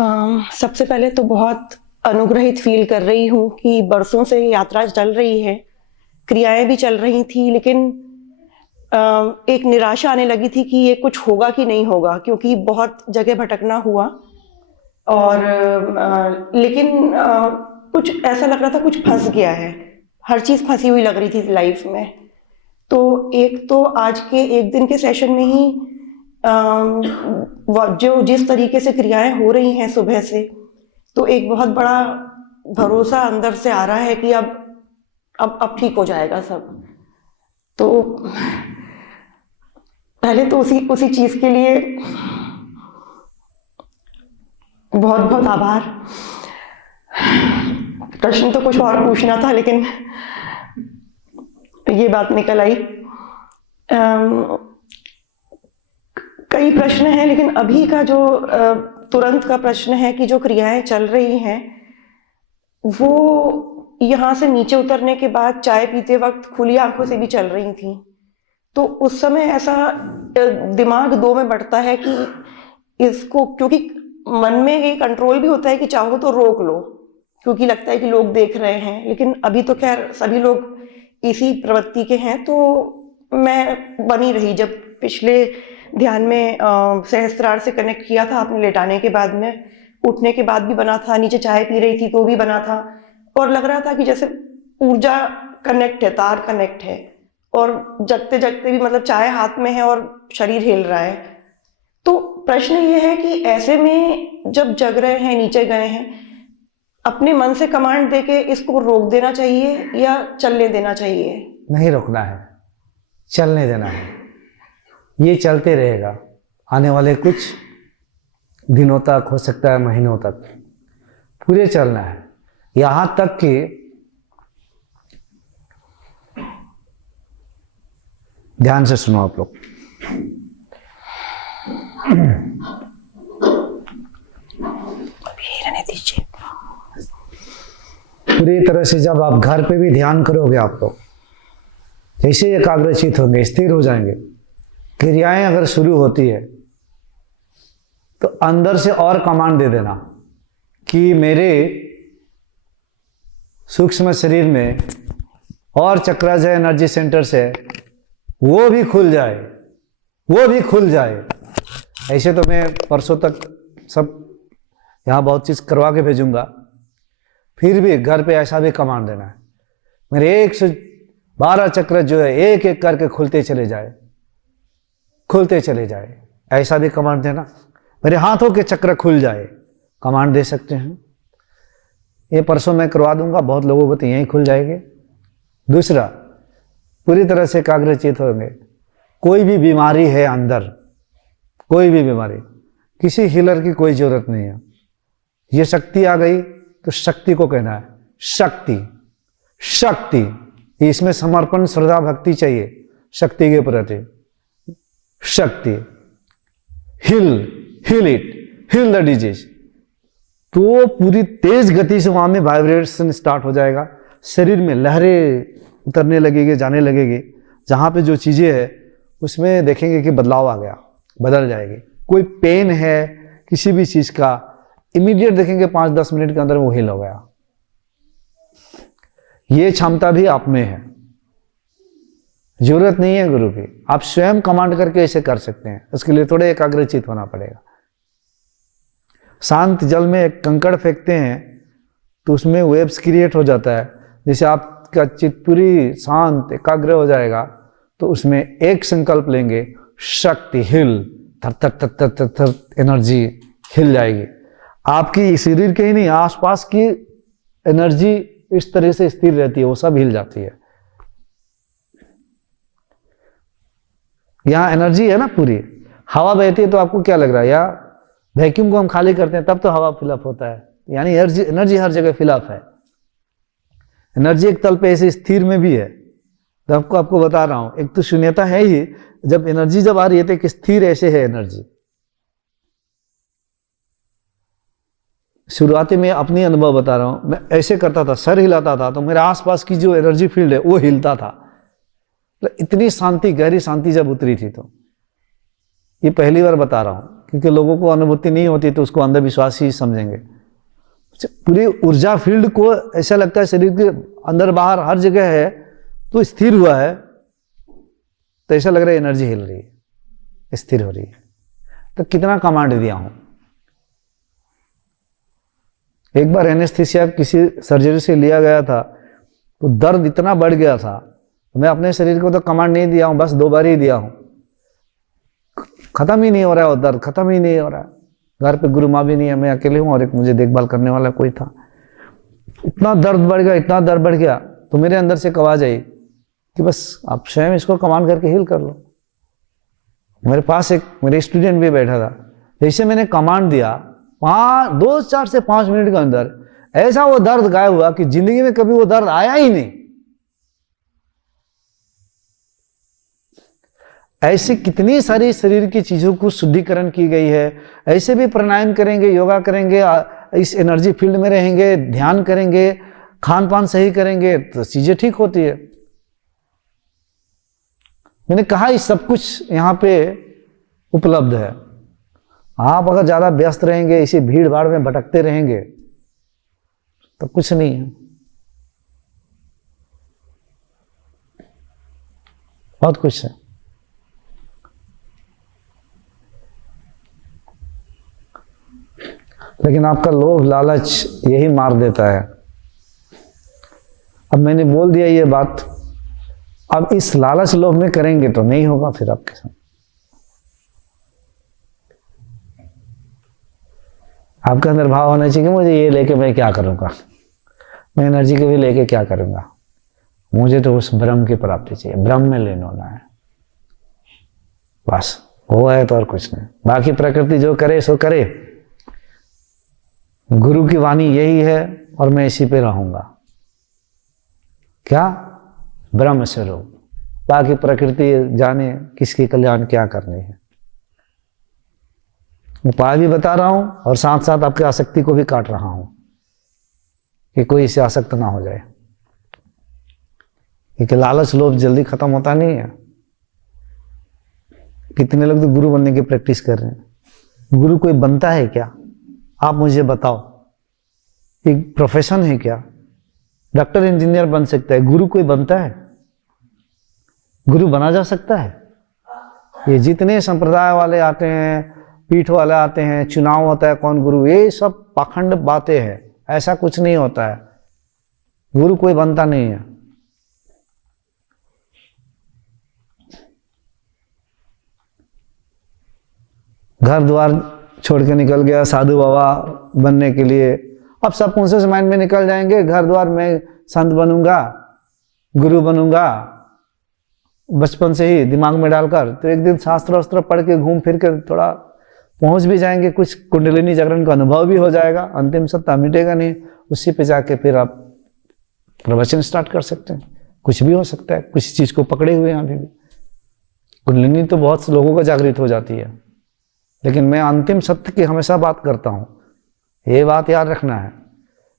सबसे पहले तो बहुत अनुग्रहित फील कर रही हूँ कि बरसों से यात्रा चल रही है, क्रियाएं भी चल रही थी, लेकिन एक निराशा आने लगी थी कि ये कुछ होगा कि नहीं होगा, क्योंकि बहुत जगह भटकना हुआ। और लेकिन कुछ ऐसा लग रहा था कुछ फंस गया है, हर चीज़ फंसी हुई लग रही थी लाइफ में। तो एक तो आज के एक दिन के सेशन में ही जो जिस तरीके से क्रियाएं हो रही हैं सुबह से, तो एक बहुत बड़ा भरोसा अंदर से आ रहा है कि अब ठीक हो जाएगा सब। तो पहले तो उसी चीज के लिए बहुत बहुत आभार। प्रश्न तो कुछ और पूछना था, लेकिन ये बात निकल आई। कई प्रश्न हैं, लेकिन अभी का जो तुरंत का प्रश्न है कि जो क्रियाएं चल रही हैं वो यहाँ से नीचे उतरने के बाद चाय पीते वक्त खुली आंखों से भी चल रही थी। तो उस समय ऐसा दिमाग दो में बढ़ता है कि इसको, क्योंकि मन में ये कंट्रोल भी होता है कि चाहो तो रोक लो, क्योंकि लगता है कि लोग देख रहे हैं, लेकिन अभी तो खैर सभी लोग इसी प्रवृत्ति के हैं। तो मैं बनी रही। जब पिछले ध्यान में सहस्त्रार से कनेक्ट किया था आपने, लेटाने के बाद में, उठने के बाद भी बना था, नीचे चाय पी रही थी तो भी बना था, और लग रहा था कि जैसे ऊर्जा कनेक्ट है, तार कनेक्ट है, और जगते जगते भी मतलब चाय हाथ में है और शरीर हिल रहा है। तो प्रश्न ये है कि ऐसे में जब जग रहे हैं, नीचे गए हैं, अपने मन से कमांड देके इसको रोक देना चाहिए या चलने देना चाहिए? नहीं रोकना है, चलने देना है। ये चलते रहेगा आने वाले कुछ दिनों तक, हो सकता है महीनों तक, पूरे चलना है। यहां तक कि ध्यान से सुनो आप लोग। रहने दीजिए। पूरी तरह से जब आप घर पे भी ध्यान करोगे, आप लोग जैसे एकाग्रचित होंगे, स्थिर हो जाएंगे, क्रियाएं अगर शुरू होती है तो अंदर से और कमांड दे देना कि मेरे सूक्ष्म शरीर में और चक्रास है, एनर्जी सेंटर से, वो भी खुल जाए, वो भी खुल जाए। ऐसे तो मैं परसों तक सब यहाँ बहुत चीज़ करवा के भेजूंगा, फिर भी घर पे ऐसा भी कमांड देना है, मेरे 112 चक्र जो है एक एक करके खुलते चले जाए, खुलते चले जाए। ऐसा भी कमांड देना, मेरे हाथों के चक्र खुल जाए, कमांड दे सकते हैं। ये परसों मैं करवा दूंगा, बहुत लोगों को तो यहीं खुल जाएंगे। दूसरा, पूरी तरह से एकाग्रचित होंगे। कोई भी बीमारी है अंदर, कोई भी बीमारी, किसी हीलर की कोई जरूरत नहीं है। ये शक्ति आ गई तो शक्ति को कहना है शक्ति, शक्ति। इसमें समर्पण, श्रद्धा, भक्ति चाहिए शक्ति के प्रति। शक्ति, हिल इट, हिल द डिजीज। तो पूरी तेज गति से वहां में वाइब्रेशन स्टार्ट हो जाएगा, शरीर में लहरें उतरने लगेगी, जाने लगेगी। जहां पे जो चीजें है उसमें देखेंगे कि बदलाव आ गया, बदल जाएगी। कोई पेन है किसी भी चीज का, इमीडिएट देखेंगे 5-10 मिनट के अंदर वो हिल हो गया। ये क्षमता भी आप में है, जरूरत नहीं है गुरु की, आप स्वयं कमांड करके ऐसे कर सकते हैं। उसके लिए थोड़े एकाग्रचित होना पड़ेगा। शांत जल में एक कंकड़ फेंकते हैं तो उसमें वेव्स क्रिएट हो जाता है। जैसे आपका चित्त पूरी शांत एकाग्र हो जाएगा तो उसमें एक संकल्प लेंगे, शक्ति, हिल, थर थर थर थर थर थर एनर्जी हिल जाएगी। आपकी शरीर के ही नहीं, आसपास की एनर्जी इस तरह से स्थिर रहती है, वो सब हिल जाती है। यहाँ एनर्जी है ना पूरी, हवा बहती है तो आपको क्या लग रहा है, या वैक्यूम को हम खाली करते हैं तब तो हवा फिलअप होता है, यानी एनर्जी हर जगह फिलअप है। एनर्जी एक तल पे ऐसे स्थिर में भी है, तो आपको बता रहा हूं। एक तो शून्यता है ही, जब एनर्जी जब आ रही है तो एक स्थिर ऐसे है एनर्जी। शुरुआती में अपनी अनुभव बता रहा हूं, मैं ऐसे करता था, सर हिलाता था तो मेरे आसपास की जो एनर्जी फील्ड है वो हिलता था। तो इतनी शांति, गहरी शांति जब उतरी थी, तो ये पहली बार बता रहा हूं क्योंकि लोगों को अनुभूति नहीं होती तो उसको अंधविश्वास ही समझेंगे। पूरी ऊर्जा फील्ड को ऐसा लगता है शरीर के अंदर बाहर हर जगह है तो स्थिर हुआ है, तो ऐसा लग रहा है एनर्जी हिल रही है, स्थिर हो रही है। तो कितना कमांड दिया हूं। एक बार एनेस्थीसिया किसी सर्जरी से लिया गया था तो दर्द इतना बढ़ गया था, मैं अपने शरीर को तो कमांड नहीं दिया हूं, बस 2 बार ही दिया हूं, खत्म ही नहीं हो रहा है, वो दर्द खत्म ही नहीं हो रहा है। घर पे गुरु माँ भी नहीं है, मैं अकेले हूं और एक मुझे देखभाल करने वाला कोई था। इतना दर्द बढ़ गया, इतना दर्द बढ़ गया, तो मेरे अंदर से एक आवाज आई कि बस आप स्वयं इसको कमांड करके हील कर लो। मेरे पास एक मेरे स्टूडेंट भी बैठा था, जैसे मैंने कमांड दिया 4 से 5 मिनट के अंदर ऐसा वो दर्द गायब हुआ कि जिंदगी में कभी वो दर्द आया ही नहीं। ऐसी कितनी सारी शरीर की चीजों को शुद्धिकरण की गई है। ऐसे भी प्राणायाम करेंगे, योगा करेंगे, इस एनर्जी फील्ड में रहेंगे, ध्यान करेंगे, खान पान सही करेंगे तो चीजें ठीक होती है। मैंने कहा ये सब कुछ यहाँ पे उपलब्ध है। आप अगर ज्यादा व्यस्त रहेंगे, इसी भीड़ भाड़ में भटकते रहेंगे तो कुछ नहीं है। बहुत कुछ है। लेकिन आपका लोभ लालच यही मार देता है। अब मैंने बोल दिया ये बात, अब इस लालच लोभ में करेंगे तो नहीं होगा फिर आपके साथ। आपका अंदर भाव होना चाहिए कि मुझे ये लेके मैं क्या करूंगा, मैं एनर्जी को भी लेके क्या करूंगा, मुझे तो उस ब्रह्म की प्राप्ति चाहिए, ब्रह्म में लीन होना है, बस वो है तो और कुछ नहीं। बाकी प्रकृति जो करे सो करे, गुरु की वाणी यही है और मैं इसी पे रहूंगा। क्या? ब्रह्म स्वरूप। बाकी प्रकृति जाने किसकी कल्याण क्या करनी है। उपाय भी बता रहा हूं और साथ साथ आपकी आसक्ति को भी काट रहा हूं कि कोई इससे आसक्त ना हो जाए, क्योंकि लालच लोभ जल्दी खत्म होता नहीं है। कितने लोग तो गुरु बनने की प्रैक्टिस कर रहे हैं। गुरु कोई बनता है क्या? आप मुझे बताओ, एक प्रोफेशन है क्या? डॉक्टर इंजीनियर बन सकता है, गुरु कोई बनता है? गुरु बना जा सकता है? ये जितने संप्रदाय वाले आते हैं, पीठ वाले आते हैं, चुनाव होता है कौन गुरु, ये सब पाखंड बातें हैं। ऐसा कुछ नहीं होता है, गुरु कोई बनता नहीं है। घर द्वार छोड़ के निकल गया साधु बाबा बनने के लिए, अब सब कॉन्शियस माइंड में निकल जाएंगे, घर द्वार में संत बनूंगा, गुरु बनूंगा, बचपन से ही दिमाग में डालकर, तो एक दिन शास्त्र वास्त्र पढ़ के घूम फिर के थोड़ा पहुंच भी जाएंगे, कुछ कुंडलिनी जागरण का अनुभव भी हो जाएगा, अंतिम सत्ता मिटेगा नहीं, उसी पे जाके फिर आप प्रवचन स्टार्ट कर सकते हैं। कुछ भी हो सकता है, कुछ चीज को पकड़े हुए हैं अभी भी। कुंडलिनी तो बहुत से लोगों को जागृत हो जाती है, लेकिन मैं अंतिम सत्य की हमेशा बात करता हूं। ये बात याद रखना है,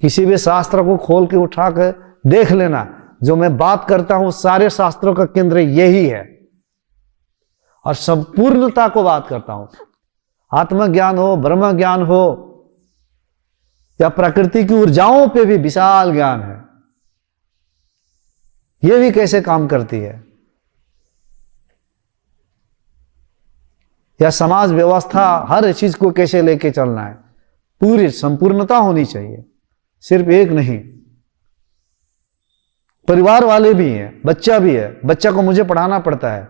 किसी भी शास्त्र को खोल के उठा कर देख लेना, जो मैं बात करता हूं सारे शास्त्रों का केंद्र यही है और संपूर्णता को बात करता हूं। आत्मज्ञान हो, ब्रह्म ज्ञान हो या प्रकृति की ऊर्जाओं पे भी विशाल ज्ञान है, ये भी कैसे काम करती है, या समाज व्यवस्था हर चीज को कैसे लेके चलना है, पूरी संपूर्णता होनी चाहिए, सिर्फ एक नहीं। परिवार वाले भी हैं, बच्चा भी है, बच्चा को मुझे पढ़ाना पड़ता है,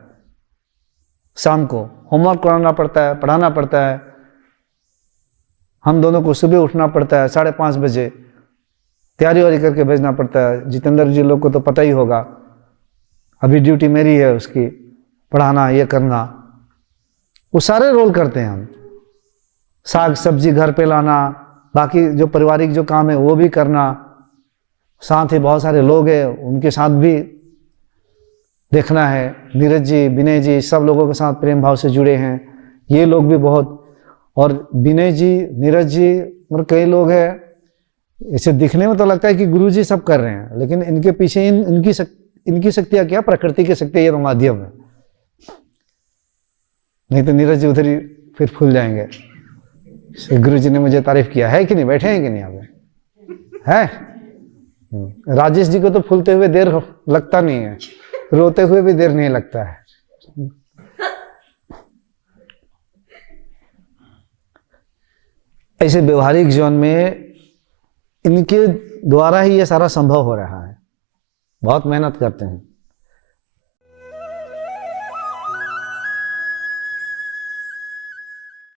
शाम को होमवर्क कराना पड़ता है, पढ़ाना पड़ता है, हम दोनों को सुबह उठना पड़ता है 5:30 बजे, तैयारी वारी करके भेजना पड़ता है। जितेंद्र जी लोग को तो पता ही होगा, अभी ड्यूटी मेरी है उसकी, पढ़ाना, ये करना, वो सारे रोल करते हैं हम। साग सब्जी घर पे लाना, बाकी जो पारिवारिक जो काम है वो भी करना, साथ ही बहुत सारे लोग हैं उनके साथ भी देखना है। नीरज जी, विनय जी, सब लोगों के साथ प्रेम भाव से जुड़े हैं ये लोग भी बहुत, और विनय जी, नीरज जी और कई लोग हैं, इसे दिखने में तो लगता है कि गुरु जी सब कर रहे हैं, लेकिन इनके पीछे इनकी शक्तियां क्या, प्रकृति की शक्ति, ये तो माध्यम है। नहीं तो नीरज जी उधर ही फिर फूल जाएंगे। गुरु जी ने मुझे तारीफ किया है कि नहीं, बैठे हैं कि नहीं यहाँ पे है। राजेश जी को तो फूलते हुए देर लगता नहीं है, रोते हुए भी देर नहीं लगता है। ऐसे व्यवहारिक जीवन में इनके द्वारा ही ये सारा संभव हो रहा है। बहुत मेहनत करते हैं।